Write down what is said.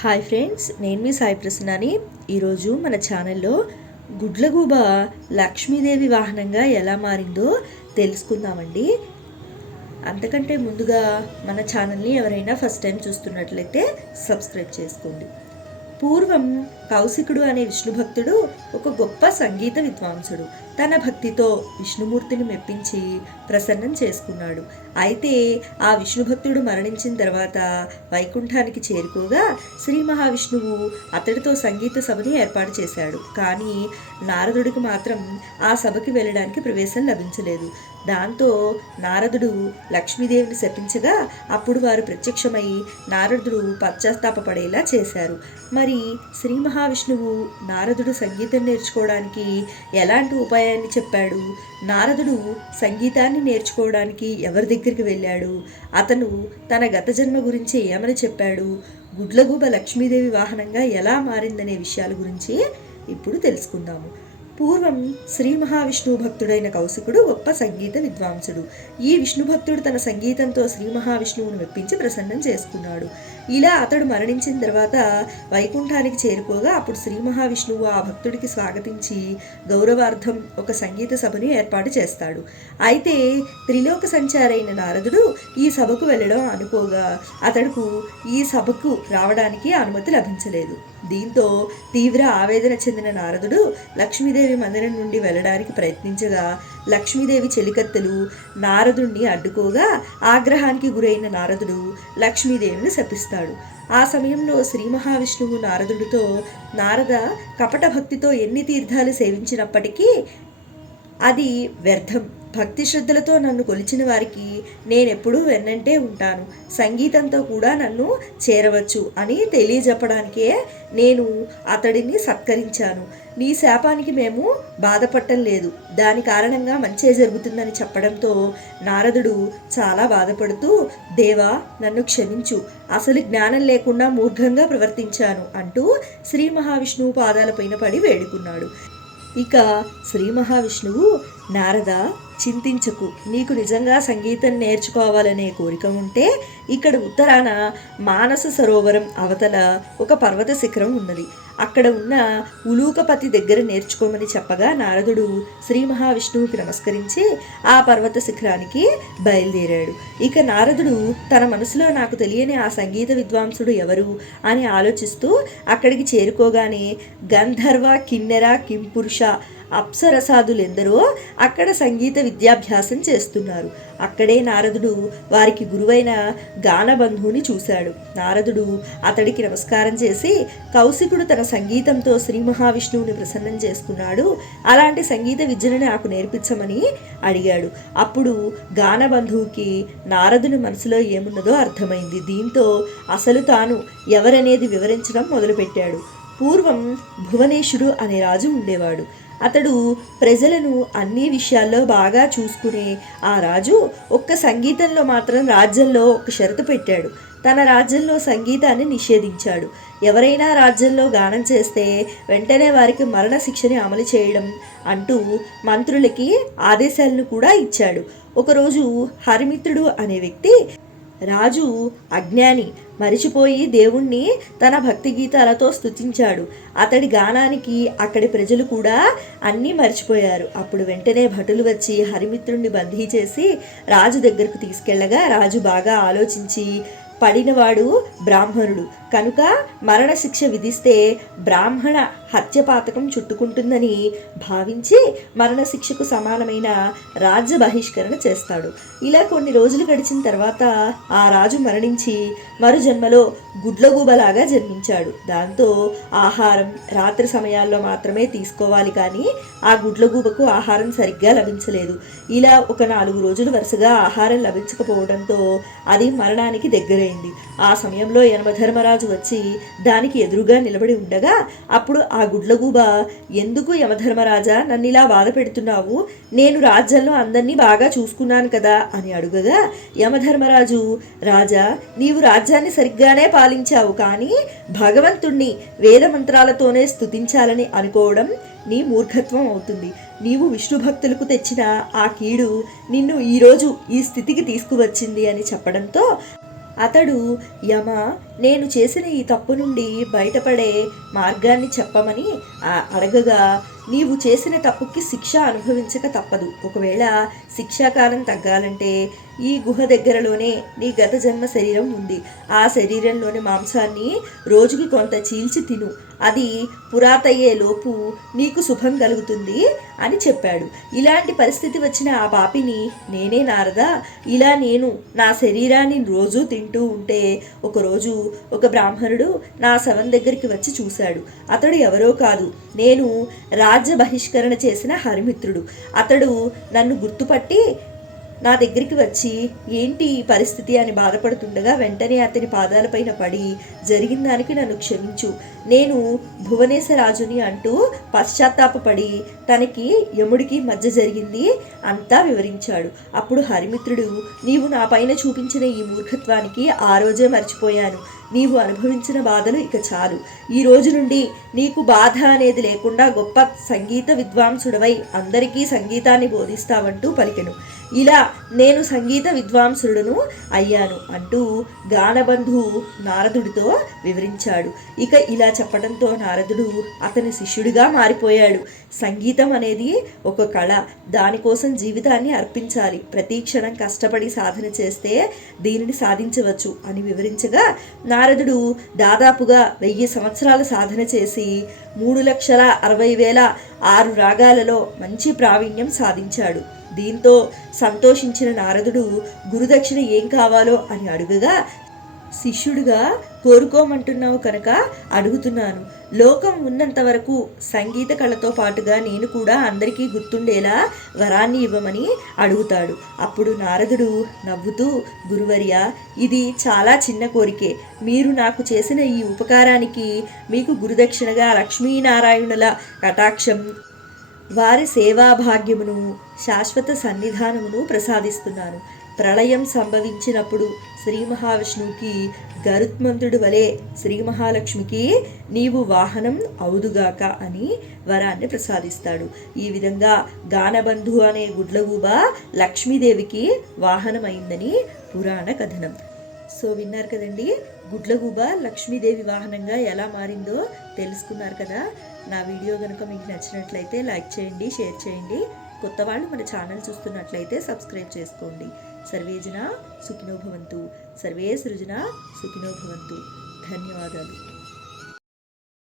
Hi friends, నేను మీ సాయి ప్రసన్నాని. ఈరోజు మన ఛానల్లో గుడ్లగూబ లక్ష్మీదేవి వాహనంగా ఎలా మారిందో తెలుసుకుందామండి. అంతకంటే ముందుగా మన ఛానల్ని ఎవరైనా ఫస్ట్ టైం చూస్తున్నట్లయితే సబ్స్క్రైబ్ చేసుకోండి. పూర్వం కౌశికుడు అనే విష్ణు భక్తుడు ఒక గొప్ప సంగీత విద్వాంసుడు. తన భక్తితో విష్ణుమూర్తిని మెప్పించి ప్రసన్నం చేసుకున్నాడు. అయితే ఆ విష్ణు భక్తుడు మరణించిన తర్వాత వైకుంఠానికి చేరుకోగా శ్రీ మహావిష్ణువు అతడితో సంగీత సభని ఏర్పాటు చేశాడు. కానీ నారదుడికి మాత్రం ఆ సభకి వెళ్ళడానికి ప్రవేశం లభించలేదు. దాంతో నారదుడు లక్ష్మీదేవిని శపించగా అప్పుడు వారు ప్రత్యక్షమై నారదుడు పశ్చాత్తాపపడేలా చేశారు. మరి శ్రీ మహావిష్ణువు నారదుడు సంగీతం నేర్చుకోవడానికి ఎలాంటి ఉపాయాన్ని చెప్పాడు? నారదుడు సంగీతాన్ని నేర్చుకోవడానికి ఎవరి దగ్గరికి వెళ్ళాడు? అతను తన గత జన్మ గురించి ఏమని చెప్పాడు? గుడ్లగూబ లక్ష్మీదేవి వాహనంగా ఎలా మారిందనే విషయాల గురించి ఇప్పుడు తెలుసుకుందాము. పూర్వం శ్రీ మహావిష్ణువు భక్తుడైన కౌశికుడు గొప్ప సంగీత విద్వాంసుడు. ఈ విష్ణు భక్తుడు తన సంగీతంతో శ్రీ మహావిష్ణువును మెప్పించి ప్రసన్నం చేసుకున్నాడు. ఇలా అతడు మరణించిన తర్వాత వైకుంఠానికి చేరుకోగా అప్పుడు శ్రీ మహావిష్ణువు ఆ భక్తుడికి స్వాగతించి గౌరవార్థం ఒక సంగీత సభను ఏర్పాటు చేస్తాడు. అయితే త్రిలోక సంచారైన నారదుడు ఈ సభకు వెళ్ళడం అనుకోగా అతడుకు ఈ సభకు రావడానికి అనుమతి లభించలేదు. దీంతో తీవ్ర ఆవేదన చెందిన నారదుడు లక్ష్మీదేవి మందిరం నుండి వెళ్ళడానికి ప్రయత్నించగా లక్ష్మీదేవి చెలికత్తెలు నారదుడిని అడ్డుకోగా ఆగ్రహానికి గురైన నారదుడు లక్ష్మీదేవిని శపిస్తాడు. ఆ సమయంలో శ్రీ మహావిష్ణువు నారదుడితో, నారద, కపట భక్తితో ఎన్ని తీర్థాలు సేవించినప్పటికీ అది వ్యర్థం. భక్తి శ్రద్ధలతో నన్ను కొలిచిన వారికి నేనెప్పుడూ వెన్నంటే ఉంటాను. సంగీతంతో కూడా నన్ను చేరవచ్చు అని తెలియజెప్పడానికే నేను అతడిని సత్కరించాను. నీ శాపానికి మేము బాధపడటం లేదు, దాని కారణంగా మంచే జరుగుతుందని చెప్పడంతో నారదుడు చాలా బాధపడుతూ, దేవా, నన్ను క్షమించు, అసలు జ్ఞానం లేకుండా మూర్ఖంగా ప్రవర్తించాను అంటూ శ్రీ మహావిష్ణువు పాదాలపైన పడి వేడుకున్నాడు. ఇక శ్రీ మహావిష్ణువు, నారద, చింతించకు, నీకు నిజంగా సంగీతం నేర్చుకోవాలనే కోరిక ఉంటే ఇక్కడ ఉత్తరాన మానస సరోవరం అవతల ఒక పర్వత శిఖరం ఉన్నది. అక్కడ ఉన్న ఉలూకపతి దగ్గర నేర్చుకోమని చెప్పగా నారదుడు శ్రీ మహావిష్ణువుకి నమస్కరించి ఆ పర్వత శిఖరానికి బయలుదేరాడు. ఇక నారదుడు తన మనసులో నాకు తెలియని ఆ సంగీత విద్వాంసుడు ఎవరు అని ఆలోచిస్తూ అక్కడికి చేరుకోగానే గంధర్వ, కిన్నెర, కింపురుష, అప్సరసాదులెందరో అక్కడ సంగీత విద్యాభ్యాసం చేస్తున్నారు. అక్కడే నారదుడు వారికి గురువైన గానబంధువుని చూశాడు. నారదుడు అతడికి నమస్కారం చేసి, కౌశికుడు తన సంగీతంతో శ్రీ మహావిష్ణువుని ప్రసన్నం చేసుకున్నాడు, అలాంటి సంగీత విద్యను నాకు నేర్పించమని అడిగాడు. అప్పుడు గానబంధువుకి నారదుని మనసులో ఏమున్నదో అర్థమైంది. దీంతో అసలు తాను ఎవరనేది వివరించడం మొదలుపెట్టాడు. పూర్వం భువనేశ్వరుడు అనే రాజు ఉండేవాడు. అతడు ప్రజలను అన్ని విషయాల్లో బాగా చూసుకునే ఆ రాజు ఒక్క సంగీతంలో మాత్రం రాజ్యంలో ఒక షరతు పెట్టాడు. తన రాజ్యంలో సంగీతాన్ని నిషేధించాడు. ఎవరైనా రాజ్యంలో గానం చేస్తే వెంటనే వారికి మరణశిక్షని అమలు చేయడం అంటూ మంత్రులకి ఆదేశాలను కూడా ఇచ్చాడు. ఒకరోజు హరిమిత్రుడు అనే వ్యక్తి, రాజు అజ్ఞాని, మరిచిపోయి దేవుణ్ణి తన భక్తి గీతాలతో స్తుతించాడు. అతడి గానానికి అక్కడి ప్రజలు కూడా అన్నీ మర్చిపోయారు. అప్పుడు వెంటనే భటులు వచ్చి హరిమిత్రుడిని బందీ చేసి రాజు దగ్గరకు తీసుకెళ్లగా రాజు బాగా ఆలోచించి, పడినవాడు బ్రాహ్మణుడు కనుక మరణశిక్ష విధిస్తే బ్రాహ్మణ హత్యపాతకం చుట్టుకుంటుందని భావించి మరణశిక్షకు సమానమైన రాజ్య బహిష్కరణ చేస్తాడు. ఇలా కొన్ని రోజులు గడిచిన తర్వాత ఆ రాజు మరణించి మరు జన్మలో గుడ్లగూబలాగా జన్మించాడు. దాంతో ఆహారం రాత్రి సమయాల్లో మాత్రమే తీసుకోవాలి, కానీ ఆ గుడ్లగూబకు ఆహారం సరిగ్గా లభించలేదు. ఇలా ఒక 4 రోజులు వరుసగా ఆహారం లభించకపోవడంతో అది మరణానికి దగ్గరైంది. ఆ సమయంలో యమధర్మరాజు వచ్చి దానికి ఎదురుగా నిలబడి ఉండగా అప్పుడు ఆ గుడ్లగూబ, ఎందుకు యమధర్మరాజా నన్ను ఇలా బాధ పెడుతున్నావు? నేను రాజ్యంలో అందరినీ బాగా చూసుకున్నాను కదా అని అడుగగా యమధర్మరాజు, రాజా, నీవు రాజ్యాన్ని సరిగ్గానే పాలించావు, కానీ భగవంతుణ్ణి వేదమంత్రాలతోనే స్తుతించాలని అనుకోవడం నీ మూర్ఖత్వం అవుతుంది. నీవు విష్ణు భక్తులకు తెచ్చిన ఆ కీడు నిన్ను ఈరోజు ఈ స్థితికి తీసుకువచ్చింది అని చెప్పడంతో అతడు, యమ, నేను చేసిన ఈ తప్పు నుండి బయటపడే మార్గాన్ని చెప్పమని అడగగా, నీవు చేసిన తప్పుకి శిక్ష అనుభవించక తప్పదు. ఒకవేళ శిక్షాకాలం తగ్గాలంటే ఈ గుహ దగ్గరలోనే నీ గత జన్మ శరీరం ఉంది. ఆ శరీరంలోని మాంసాన్ని రోజుకి కొంత చీల్చి తిను. అది పురాతయ్యే లోపు నీకు శుభం కలుగుతుంది అని చెప్పాడు. ఇలాంటి పరిస్థితి వచ్చిన ఆ పాపిని నేనే నారదా, ఇలా నేను నా శరీరాన్ని రోజూ తింటూ ఉంటే ఒకరోజు ఒక బ్రాహ్మణుడు నా శవం దగ్గరికి వచ్చి చూశాడు. అతడు ఎవరో కాదు, నేను రాజ్య బహిష్కరణ చేసిన హరిమిత్రుడు. అతడు నన్ను గుర్తుపట్టి నా దగ్గరికి వచ్చి ఏంటి ఈ పరిస్థితి అని బాధపడుతుండగా వెంటనే అతని పాదాలపైన పడి, జరిగిన దానికి నన్ను క్షమించు, నేను భువనేశ్వరాజుని అంటూ పశ్చాత్తాపపడి తనకి యముడికి మధ్య జరిగింది అంతా వివరించాడు. అప్పుడు హరిమిత్రుడు, నీవు నా పైన చూపించిన ఈ మూర్ఖత్వానికి ఆ రోజే మర్చిపోయాను. నీవు అనుభవించిన బాధలు ఇక చాలు. ఈ రోజు నుండి నీకు బాధ అనేది లేకుండా గొప్ప సంగీత విద్వాంసుడవై అందరికీ సంగీతాన్ని బోధిస్తావంటూ పలికెను. ఇలా నేను సంగీత విద్వాంసుడును అయ్యాను అంటూ గానబంధు నారదుడితో వివరించాడు. ఇక ఇలా చెప్పడంతో నారదుడు అతని శిష్యుడిగా మారిపోయాడు. సంగీతం అనేది ఒక కళ, దానికోసం జీవితాన్ని అర్పించాలి. ప్రతి క్షణం కష్టపడి సాధన చేస్తే దీనిని సాధించవచ్చు అని వివరించగా, నారదుడు దాదాపుగా 1000 సంవత్సరాల సాధన చేసి 3,60,006 రాగాలలో మంచి ప్రావీణ్యం సాధించాడు. దీంతో సంతోషించిన నారదుడు గురుదక్షిణ ఏం కావాలో అని అడుగగా, శిష్యుడిగా కోరుకోమంటున్నావు కనుక అడుగుతున్నాను. లోకం ఉన్నంత వరకు సంగీత కళతో పాటుగా నేను కూడా అందరికీ గుర్తుండేలా వరాన్ని ఇవ్వమని అడుగుతాడు. అప్పుడు నారదుడు నవ్వుతూ, గురువర్య, ఇది చాలా చిన్న కోరికే. మీరు నాకు చేసిన ఈ ఉపకారానికి మీకు గురుదక్షిణగా లక్ష్మీనారాయణుల కటాక్షం, వారి సేవాభాగ్యమును, శాశ్వత సన్నిధానమును ప్రసాదిస్తున్నాను. ప్రళయం సంభవించినప్పుడు శ్రీ మహావిష్ణువుకి గరుత్మంతుడు వలె శ్రీ మహాలక్ష్మికి నీవు వాహనం అవుదుగాక అని వరాన్ని ప్రసాదిస్తాడు. ఈ విధంగా గానబంధు అనే గుడ్లగూబ లక్ష్మీదేవికి వాహనమైందని పురాణ కథనం. సో విన్నారు కదండి, గుడ్లగూబ లక్ష్మీదేవి వాహనంగా ఎలా మారిందో తెలుసుకున్నారు కదా. నా వీడియో కనుక మీకు నచ్చినట్లయితే లైక్ చేయండి, షేర్ చేయండి. కొత్త వాళ్ళు మన ఛానల్ చూస్తున్నట్లయితే సబ్స్క్రైబ్ చేసుకోండి. సర్వే జనా సుఖినో భవంతు, సర్వే సృజనా సుఖినో భవంతు. ధన్యవాదాలు.